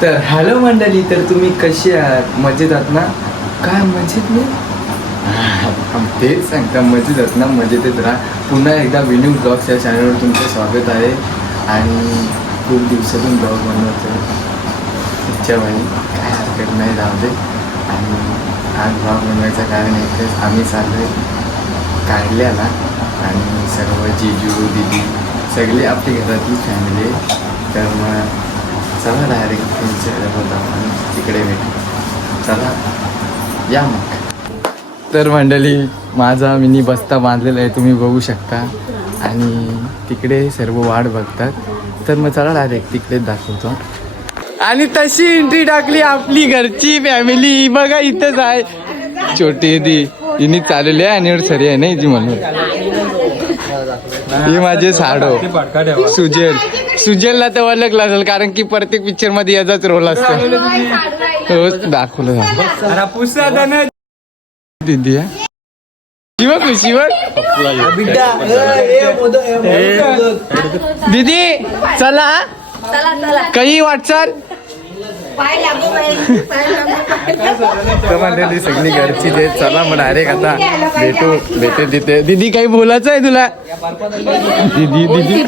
तर हॅलो मंडळी, तर तुम्ही कशी आहात? मजेत आहात ना? काय मजेत नाही? तेच सांगता, मजेत आहात ना? मजेतच राहा. पुन्हा एकदा विन्यू ब्लॉग्स या चॅनलवर तुमचं स्वागत आहे. आणि खूप दिवसातून ब्लॉग बनवतो इच्छा भाई, काय हरकत नाही, राहू दे. आणि आज ब्लॉग बनवायचं कारण एकच, आम्ही चाललो काढल्याला आणि सर्व जिजू दीदी सगळी आपली घरातली फॅमिली. तर मग चला डायरेक्ट त्यांच्या होता आणि तिकडे भेटू. चला या मग. तर मंडळी, माझा मिनी बस्ता बांधलेला आहे, तुम्ही बघू शकता. आणि तिकडे सर्व वाट बघतात. तर मग चला डायरेक्ट तिकडेच दाखवतो. आणि तशी एंट्री टाकली आपली घरची फॅमिली. बघा इथंच आहे छोटी ती, हिनी चालवली आहे अॅनिव्हर्सरी आहे ना हिची म्हणून. हे माझे साडो सुजेलला तर ओळखला असेल, कारण की प्रत्येक पिक्चर मध्ये याचाच रोल असतो. दाखवलं दीदी शिवक शिवक दीदी चला काही वाटचाल. तर म्हणते सगळी घरची ते. चला मग डायरेक्ट आता भेटे तिथे. दीदी काही बोलायचं आहे तुला? दीदी मूर्ती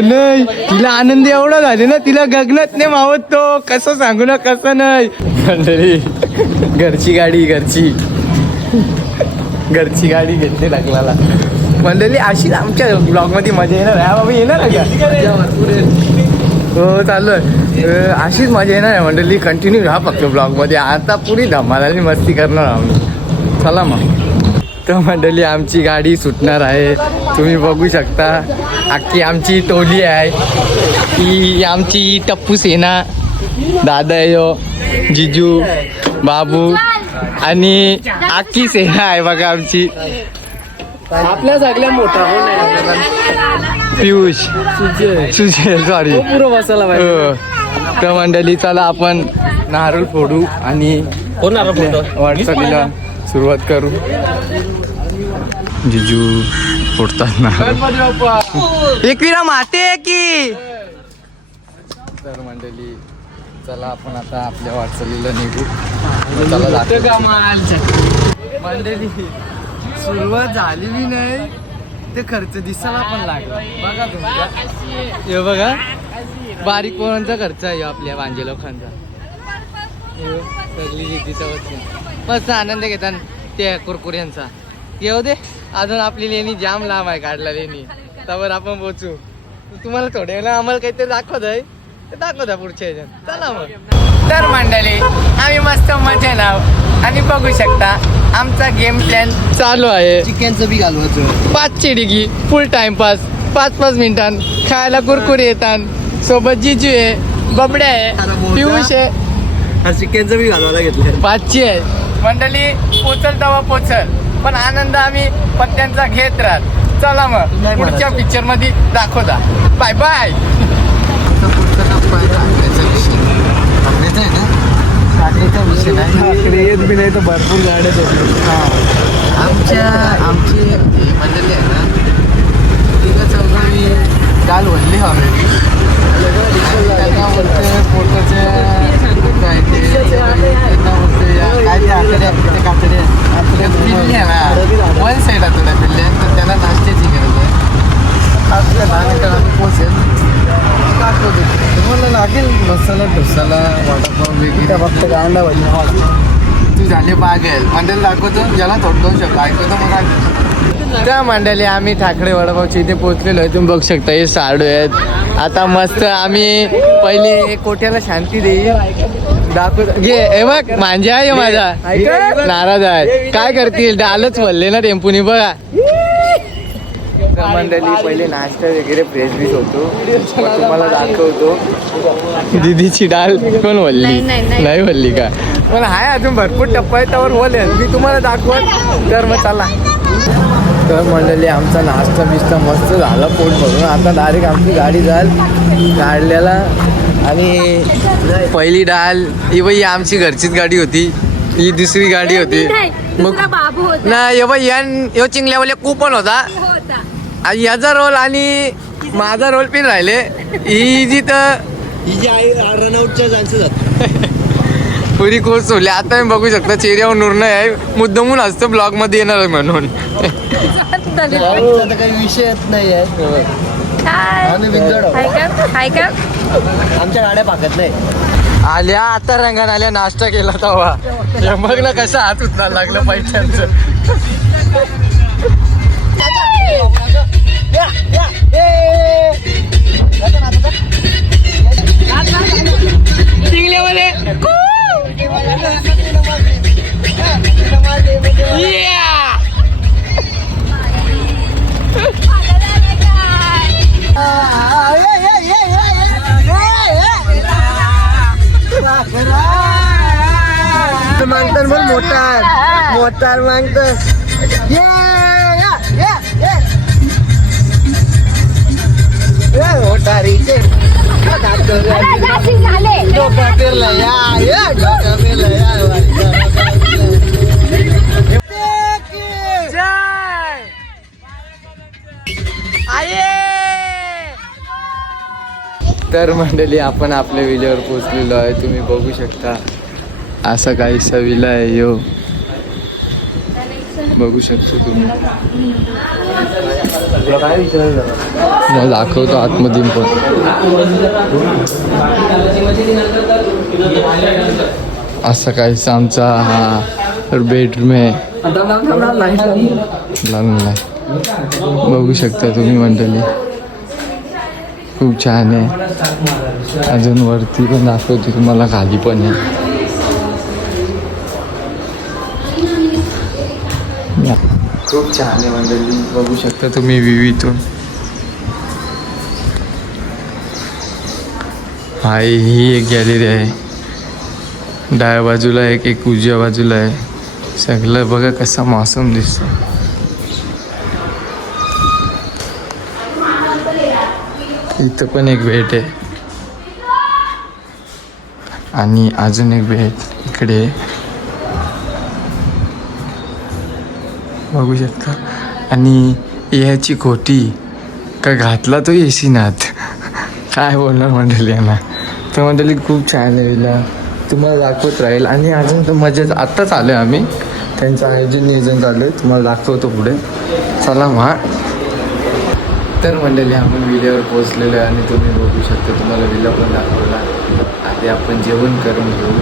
नाही, तिला आनंद एवढा झाले ना, तिला गगनात नाही मावत तो. कसं सांगू ना, कसं नाही. मंडळी घरची गाडी घेतली लागला. मंडळी अशीच आमच्या ब्लॉग मध्ये मजा येणार आहे. बाबा येणार का? हो चालू आहे. अशीच मजा येणार आहे मंडळी. कंटिन्यू राहा फक्त ब्लॉगमध्ये. आता पुरी धमालाची मस्ती करणार आम्ही. चला मग. तर मंडळी आमची गाडी सुटणार आहे, तुम्ही बघू शकता. अख्खी आमची टोली आहे. ही आमची टप्पू सेना, दादा यो, जिजू, बाबू आणि अख्खी सेना आहे बघा आमची. आपल्या सगळ्या मोठा पियुष सुजल सॉरी पुरं बसायला पाहिजे. तर मंडळी चला आपण नारळ फोडू आणि वाटचालीला सुरुवात करू. जिजू फोडतात नारळ. एकविरा माते की. तर मंडळी चला आपण आता आपल्या वाटचालीला निघू. मंडळी सुरुवात झालेली नाही, ते खर्च दिसायला पण लागला. बघा तुमचा हे बघा, बारीक पोरांचा खर्च आहे आपल्या वांजे लोकांचा. सगळी जिद्दीचा वस्तू मस्त आनंद घेतात त्या कुरकुऱ्यांचा. येऊ दे, अजून आपली लेणी जाम लांब आहे काढला लेणी. त्यावर आपण पोचू. तुम्हाला थोड्या वेळा आम्हाला काहीतरी दाखवत आहे, ते दाखवता पुढच्या ह्याच्यात. चला मग. तर मंडळी आम्ही मस्त मजा नाव आणि बघू शकता आमचा गेम प्लॅन चालू आहे. चिकनचं बी घालवायचं. 5 चिडकी फुल टाइमपास. 5 मिनिटां खायला कुरकुरे येतात. सोबत जिजू आहे, बबड्या आहे, पियुष आहे. चिकनचं बी घालवायला घेतलं. 5ची आहे मंडळी. पोचल तेव्हा पोचल, पण आनंद आम्ही पत्त्यांचा घेत राहत. चला मग पुढच्या पिक्चर मध्ये दाखवता. Bye bye. काकडीचा विषय नाही, काकडे येत बी नाही तर भरपूर गाड्या आमची मंडळी आहे ना, तिघं चौघांनी काल वडली ऑलरेडी. त्यांना बोलते पोटाचे काय ते त्यांना बोलते काय ते आकडे ते काकडे पिल्ले आहे ना, वन साईड आहे त्या पिल्ले, तर त्यांना नाश्त्याची गरज आहे. आपल्या लहान आम्ही पोचेल दाखवतो. तुम्हाला लागेल मसाला डोसाला वडापाव वगैरे फक्त कांदा भाजी. तू झाले पागल मंडळी दाखवतो, ज्याला थोडं शकतो ऐकतो मग. त्या मंडळी आम्ही ठाकरे वडापावच्या इथे पोहोचलेलो आहे. तुम्ही बघू शकता हे साडू आहेत. आता मस्त आम्ही पहिले कोठ्याला शांती देईल दाखवतो. घे हे बघ, मांजे आहे माझा नाराज आहे. काय करतील, डालच भरले ना टेम्पूनी बघा. मंडळी पहिले नाश्ता वगैरे फ्रेश बीस होतो, तुम्हाला दाखवतो. दीदीची डाल कोण बोलली? नाही बोलली का? पण हाय अजून भरपूर टप्पा आहे, त्यावर बोलेल मी तुम्हाला दाखवत. तर मग चला. तर मंडळी आमचा नाश्ता बिस्ता मस्त झाला पोट भरून. आता डायरेक्ट आमची गाडी जाईल काढल्याला. आणि पहिली डाल ही बाई आमची घरचीच गाडी होती, ही दुसरी गाडी होती. मग नाही हे बाई या चिंगल्यावाले कूपन होता, याचा रोल आणि माझा रोल पण राहिले. ही जी तर ही जी आई रनआउटच्या चान्सेस आहेत. पुरी कोर्स सोडली. आता मी बघू शकता चेहऱ्यावर निर्णय आहे, मुद्दामून असतं ब्लॉग मध्ये येणार आहे म्हणून. आता काही विषयच नाही आहे. आम्ही बिंदड आहोत. आमच्या गाड्या पाकत नाही. आल्या आता रंगाने आल्या, नाश्ता केला तेव्हा बघ ना कसा हात उचलायला लागलं पैशांचं. मागतात मग मोटार मागत. मोटारीचे डोका पेरला या डोका पेरला तर मंडळी आपण आपल्या विल्यावर पोहोचलेलो आहे. तुम्ही बघू शकता असा काहीसा विला आहे यो, बघू शकतो तुम्ही. काय विचारायचं मला दाखवतो आतमध्ये पण. असा काहीसा आमचा हा बेडरूम आहे. नाही बघू शकता तुम्ही मंडळी, खूप छान आहे. अजून वरती पण दाखवते तुम्हाला, खाली पण आहे. खूप छान आहे मंडळी, बघू शकता तुम्ही विवीतून. हाय, ही एक गॅलरी आहे. डाव्या बाजूला एक उजव्या बाजूला आहे. सगळं बघा कसा मौसम दिसतो. इथं पण एक बेट आहे आणि अजून एक बेट इकडे बघू शकता. आणि याची खोटी का घातला तो एसी नात, काय बोलणार मंडळी यांना. तर मंडळी खूप छान आहे, तुम्हाला दाखवत राहील. आणि अजून तर मजेच आत्ताच आलो आहे आम्ही, त्यांचं नियोजन चालू आहे, तुम्हाला दाखवतो पुढे. चला मग. तर मंडळी आपण विल्यावर पोहोचलेलो आहे आणि तुम्ही बघू शकता, तुम्हाला विला पण दाखवला. आधी आपण जेवण करून घेऊ,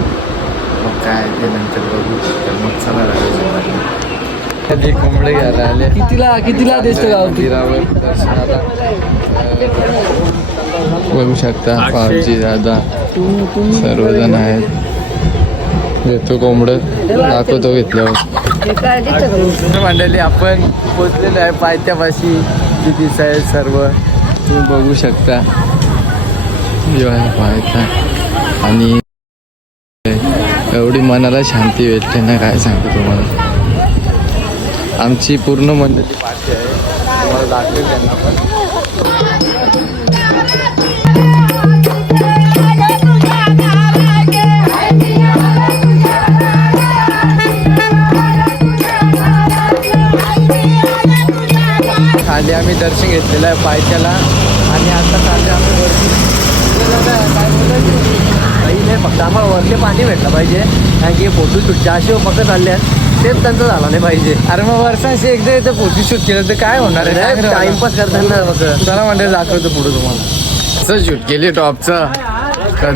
मग काय ते नंतर बघू. तर मग चला राहायचं. कधी कोंबडे घ्यायला आले. कितीला दिसतं गाव मंदिरावर दर्शनाला. बघू शकता पावजी दादा सर्वजण आहेत. घेतो कोंबडं, दाखवतो घेतल्यावर. मंडळी आपण पोचलेलो आहे पायथ्यापाशी. किती आहे सर्व तुम्ही बघू शकता. पायथा आणि एवढी मनाला शांती भेटते ना, काय सांगतो तुम्हाला. आमची पूर्ण मंडळी पाठी आहे, तुम्हाला दाखवेल त्यांना पण. खाली आम्ही दर्शन घेतलेलं आहे पायथ्याला आणि आता चालले आम्ही वरती. काय पहिले फक्त आम्हाला वरले पाणी भेटलं पाहिजे, कारण की फोटोशूट असे फक्त चालले आहेत, तेच त्यांचं झालं नाही पाहिजे. अरे मग वर्षांशी एकदा इथं फोटोशूट केलं तर काय होणार आहे? टाइमपास करताना फक्त. चला म्हणजे दाखवतो पुढे तुम्हाला. असं शूट केली टॉपचं.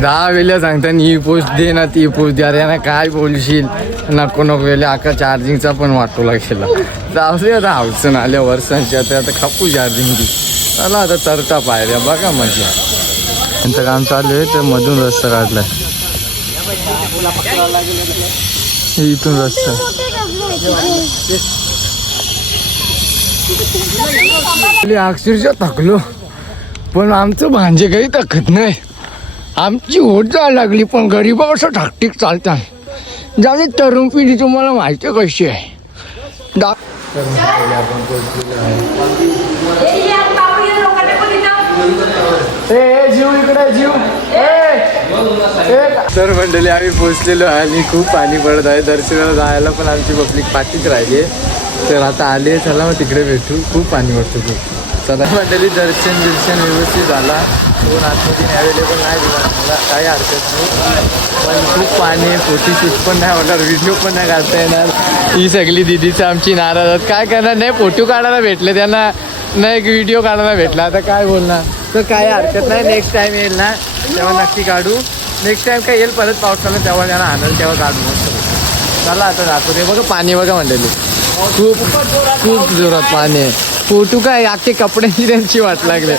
10 वेळेला सांगता ही पोस्ट दे ना, ती पोस्ट द्या. अरे ना काय बोलशील, नको वेळे आका चार्जिंगचा पण वाटू लागेल. जाऊ आता हाऊसन आल्या वर्षांच्या, आता खपू चार्जिंग ती. चला आता चरता पायऱ्या बघा मजा. त्यांचं काम चालू आहे, तर मधून रस्ता काढलाय. इथून रस्ता अक्षरशः थकलो, पण आमचं भांजे काही थकत नाही. आमची होत जायला लागली, पण गरीब असं ठाकटीक चालतात. जाऊ तरुण पिढी तुम्हाला माहिती कशी आहे. आपण पोहोचलेलो आहे. जीव इकडे जीव. तर मंडळी आम्ही पोहोचलेलो आहे आणि खूप पाणी पडत आहे. दर्शनाला जायला पण आमची पब्लिक पाठीच राहिली आहे. तर आता आले, चला मग तिकडे भेटू. खूप पाणी पडतो खूप. चला मंडळी, दर्शन व्यवस्थित झाला. दोन आतमध्ये अवेलेबल नाही दिला मला, काही हरकत नाही. पण खूप पाणी, फोटोशूट पण नाही होणार, व्हिडिओ पण नाही काढता येणार. ही सगळी दिदीचं आमची नाराज आहेत. काय करणार, नाही फोटो काढायला भेटले त्यांना, नाही व्हिडिओ काढायला भेटला. आता काय बोलणार, तर काय हरकत नाही. नेक्स्ट टाइम येईल ना तेव्हा नक्की काढू. नेक्स्ट टाइम काय येईल परत पावसाला, तेव्हा त्यांना आनंद तेव्हा काढू मस्त. चला आता जातो. ते बघा पाणी बघा मंडळी, खूप जोरात पाणी आहे. फोटो काय अख्खे कपड्यांची त्यांची वाट लागले.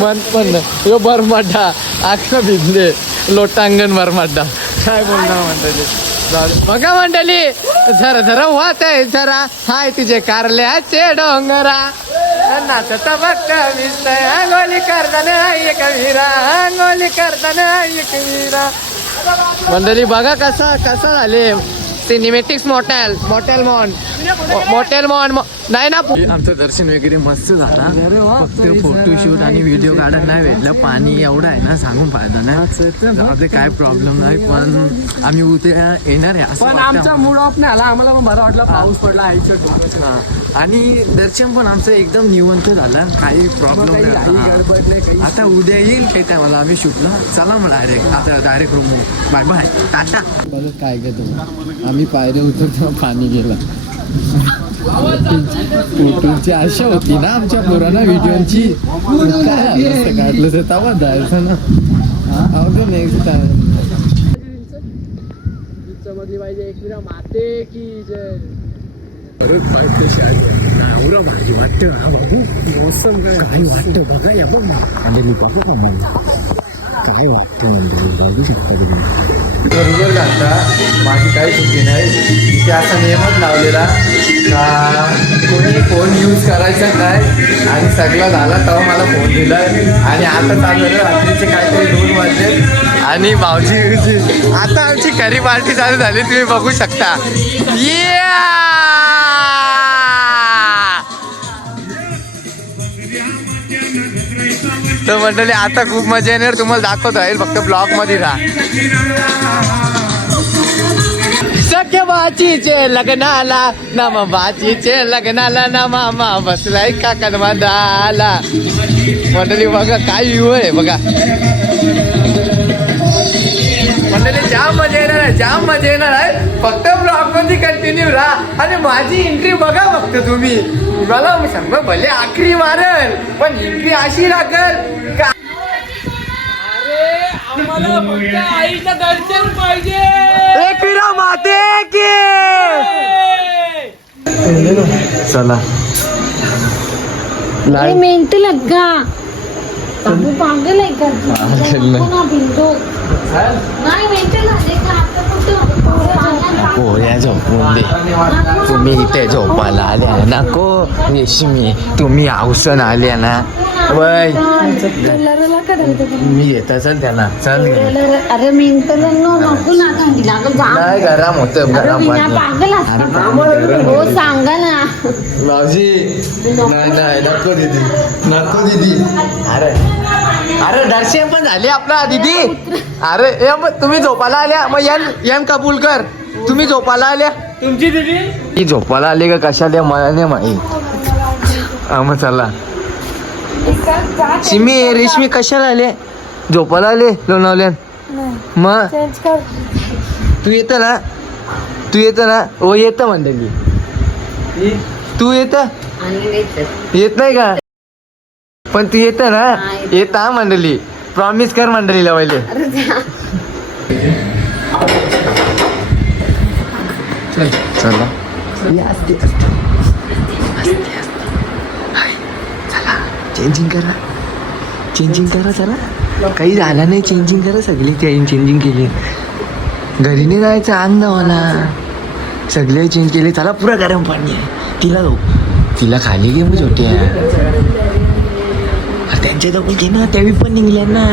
मन पण यो बरमाडा अख्खं भिजले, लोटांगण बरमाडा. काय बोलणार मंडळी, बघा मंडळी जरा जरा वाट आहे जरा, हाय तुझे कारल्याचे डोंगरा नाचता बघता विसतय, अंगोली करताना एक वीरा, अंगोली करताना एक वीरा. मंडळी बघा कसं झाले सिनेमॅटिक्स मोटेल मॉन नाही ना. आमचं दर्शन वगैरे मस्त झाला, फक्त फोटोशूट आणि व्हिडिओ काढत नाही भेटलं. पाणी एवढं आहे ना, सांगून फायदा नाही. काय प्रॉब्लेम नाही, पण आम्ही उद्या येणार आहे असं पण आमचा मूड ऑफ नाही आला. आम्हाला पण बरं वाटलं, पाऊस पडला आणि दर्शन पण आमचं एकदम निवंत झालं, काही प्रॉब्लेम नाही. आता उद्या येईल काही टायमाला आम्ही शूटला. चला मग direct room, bye bye tata. परत काय घेतो आम्ही, पायऱ्या उतरतो पाणी गेला. फोटोची आशा होती ना आमच्या पुराणा व्हिडिओची, काय काढलं ते तेव्हा जायचं ना. नेक्स्ट टाइम माते की जय. एवढा भारी वाटतं हा बाबू, मौसम काय वाटतं बघा. या बघ काय वाटतं म्हणजे बघू शकता तुम्ही. बरोबर घालता, माझी काही चुकी नाही. इथे असा नियमच लावलेला का कोणी फोन यूज करायचा नाही, आणि सगळा झाला तेव्हा मला फोन दिला. आणि आता चालू झालं रात्रीचे काहीतरी 2 वाजले, आणि भाऊजी आता आमची खरी पार्टी चालू झाली, तुम्ही बघू शकता. तर मंडळी आता खूप मजा येणार, तुम्हाला दाखवत राहील, फक्त ब्लॉग मध्ये राहा. सख्या बाचीचे लग्नाला ना, मग बाचीचे लग्नाला ना, मामा बसलाय काका दाला. मंडळी बघा काय व्ह्यू आहे बघा. मंडळी जाम मजा येणार आहे, जाम मजा येणार आहे. फक्त ब्लॉग मध्ये कंटिन्यू राहा, आणि माझी एंट्री बघा फक्त तुम्ही. मला सांग भले आखरी मारल, पण एंट्री अशी लागल का. आम्हाला फक्त आईचं दर्शन पाहिजे. एक वीरा माते की चला. मेंटल लगा बाबू, पागल आहे का? नाही मेंटल झाले का आता कुठं पोऱ्या झोपून दे, तुम्ही इथे झोपायला आल्या नको. रेशमी तुम्ही औसन आल्या ना, वय मी येता चल त्यांना चल. अरे मेंटल नको ना, नाही गरम होतं, गरम पागल हो सांगा ना भाऊजी. नाही नको दीदी, नको दीदी. अरे दर्शन पण झाले आपला दीदी. अरे तुम्ही झोपायला आल्या, मग एम कबूल कर. तुम्ही झोपायला आल्या, तुमची दिदी ही झोपायला आली का कशाला मला नाही माहीत. मग चला. सिमी रेशमी कशाला आले, झोपायला आले लोणावल्यान. मग तू येतं ना, ओ येतं मंडळी. तू येत नाही का, पण तू येतं ना, येत हा मंडळी. प्रॉमिस कर मंडळीला पहिले. चला चेंजिंग करा चला. काही झालं नाही, चेंजिंग करा. सगळे चेंजिंग केली, घरी नाही जायचं अंग मला. सगळे चेंज केले. चला पुरा गरम पाणी आहे. तिला खाली घे मग छोट्या. त्यांच्या जवळ घे ना, त्यावेळी पण निघल्या ना.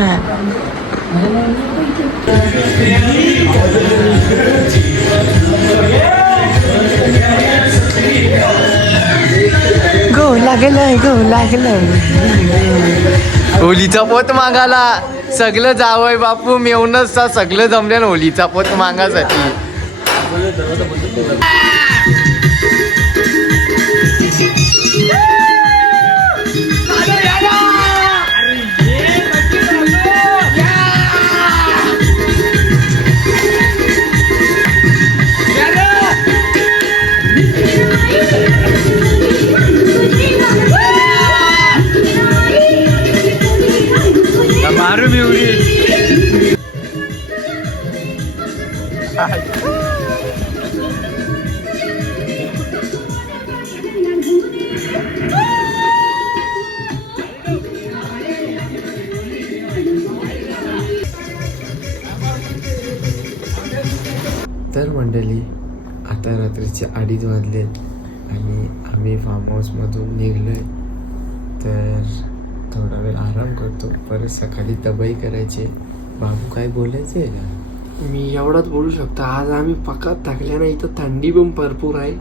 गो लागलंय. होलीचा पोत मागायला सगळं जावय बापू मेवनच सगळं जमल्या होलीचा पोत मागासाठी. दारू बिवरी. तर मंडळी आता रात्रीचे 2:30 वाजलेत आणि आम्ही फार्म हाऊसमधून निघलोय. तर थोडा वेळ आराम करतो, परत सकाळी तबाई करायचे. बाबू काय बोलायचं आहे का? मी एवढाच बोलू शकतो. आज आम्ही पकात टाकल्या ना, इथं थंडी पण भरपूर आहे.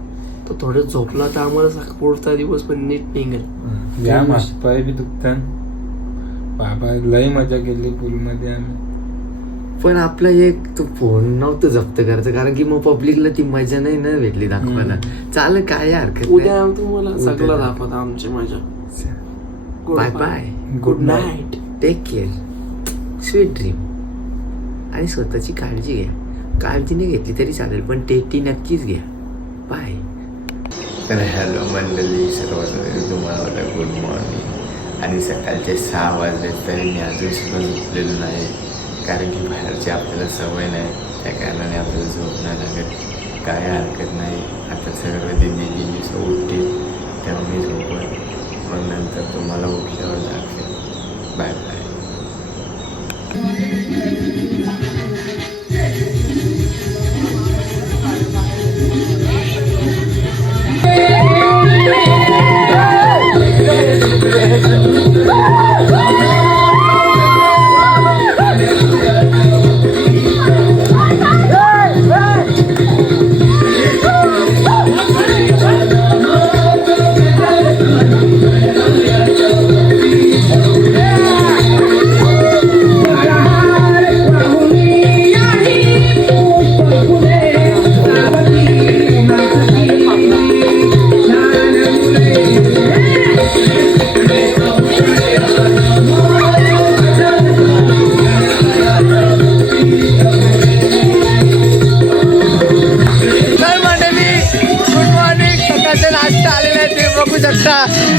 तर थोडं झोपला तर आम्हाला पुढचा दिवस पण नीट निघेल. या पाय बी दुखतात. बाबा लय मजा केली पूलमध्ये आम्ही. पण आपलं एक तो फोन नव्हतं जप्त करायचं, कारण की मग पब्लिकला ती मजा नाही ना भेटली दाखवायला. चालेल, काय हरकत नाही. उद्या तुम्हाला सगळं दाखवत आमची मजा. Bye bye, good night. Take care, sweet dream आणि स्वतःची काळजी घ्या. काळजी नाही घेतली तरी चालेल, पण टेटी नक्कीच घ्या. बाय. तर हॅलो मंडळी, सर्वांना तुम्हाला गुड मॉर्निंग. आणि सकाळचे 6 वाजले तरी मी अजून सुद्धा झोपलेलो नाही, कारण की बाहेरची आपल्याला सवय नाही. त्या कारणाने आपल्याला झोप नाही लागत. काय हरकत नाही, आता सगळं दिंडी उठतील तेव्हा मी झोपत, मग नंतर तुम्हाला उठल्यावर दाखवेल. Bye bye.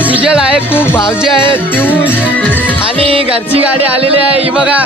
डिझेल आहे, खूप भावचे आहे, देऊन आणि घरची गाडी आलेली आहे. ही बघा,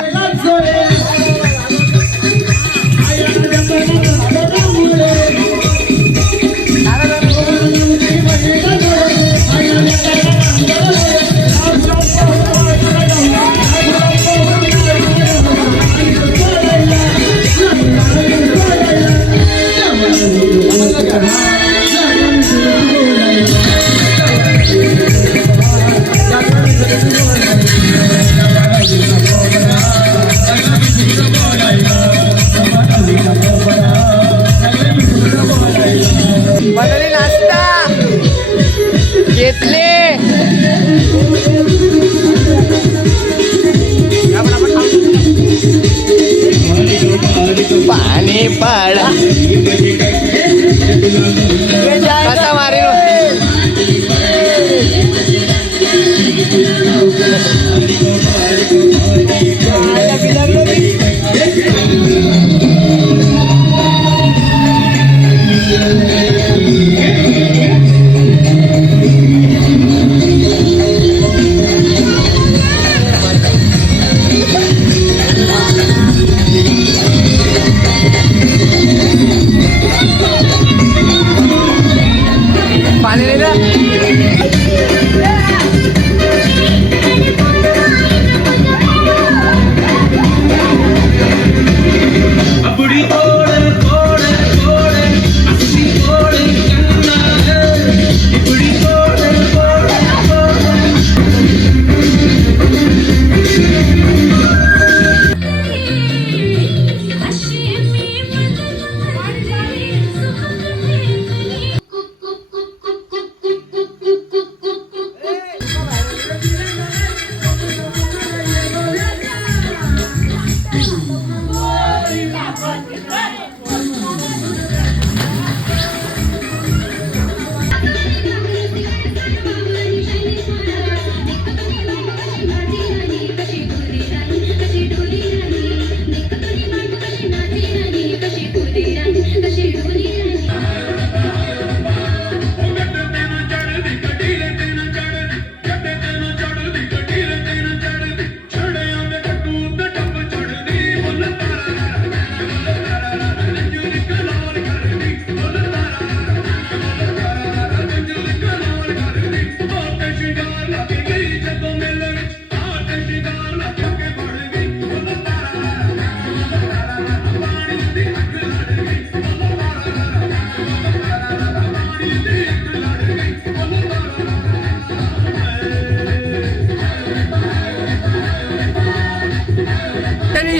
पाणी पाडा कसा मारे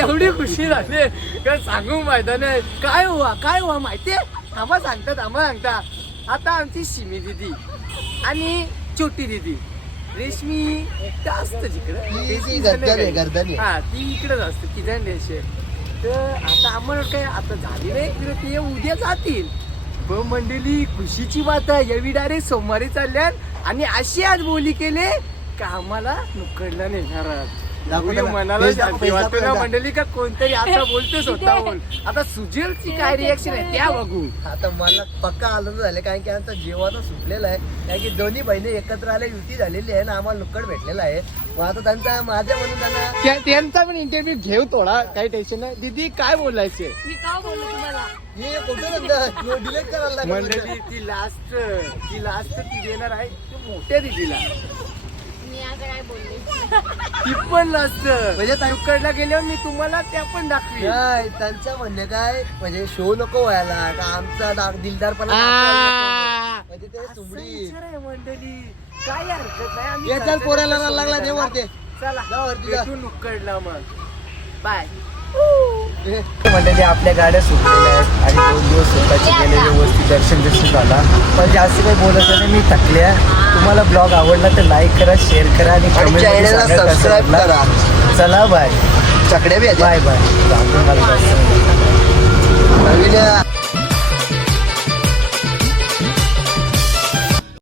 एवढी खुशी झाली का सांगू माहिती नाही. काय हुआ माहितीये? थांबा सांगता. आता आमची शिमी दिदी आणि छोटी दिदी रेशमी जास्त गर्दनी. हा ती इकडेच असते किरण रेशे. तर आता आम्हाला काय आता झाली नाही तर ते उद्या जातील. पण मंडळी खुशीची बात आहे. यावी डायरेक्ट सोमवारी चालल्यात आणि अशी आज बोली केले का आम्हाला नुकडला नेणार आहात. एवढी मनाला शांती वाटते ना मंडळी का कोणतरी आता बोलते स्वतःहून. आता सुजलची काय रिॲक्शन आहे त्या बघू. आता मला पक्का आनंद झाला कारण की आमचा जीवाचा सुटलेला आहे. कारण की दोन्ही बहिणी एकत्र आल्या युती झालेली आहे ना आम्हाला लुक्कड भेटलेला आहे. मग आता त्यांचा माझ्या म्हणून त्यांना त्यांचा पण इंटरव्ह्यू घेऊ थोडा काही टेन्शन नाही. दीदी काय बोलायचे मी का बोलू तुम्हाला हे कुठे डिलेक्ट करायला लागलं. मंडळी ती लास्ट ती देणार आहे ती मोठ्या दीदीला. मी आज काय बोलले ती पण लास्ट म्हणजे नुकडला गेल्यावर मी तुम्हाला त्या पण दाखवी. काय त्यांचं म्हणणे काय म्हणजे शो नको व्हायला का आमचा दिलदारपणा दाखवायला नको. म्हणजे ते असं सुमडी विचार आहे मंडळी. काय हरकत नाही आम्ही ये चल करतो पोराला तसं लागला सोडून दे वरती. चला जा वरती जा. भेटू नुकडला मग. बाय. म्हणजे आपल्या गाड्या सुटलेल्या आहेत आणि 2 दिवस स्वतःचे गेले व्यवस्थित दर्शन झाला. पण जास्त काही बोलायचं नाही मी थकल्या. तुम्हाला ब्लॉग आवडला तर लाईक करा शेअर करा आणि चॅनलला सबस्क्राईब करा. चला बाय. चकड्या बी बाय बाय.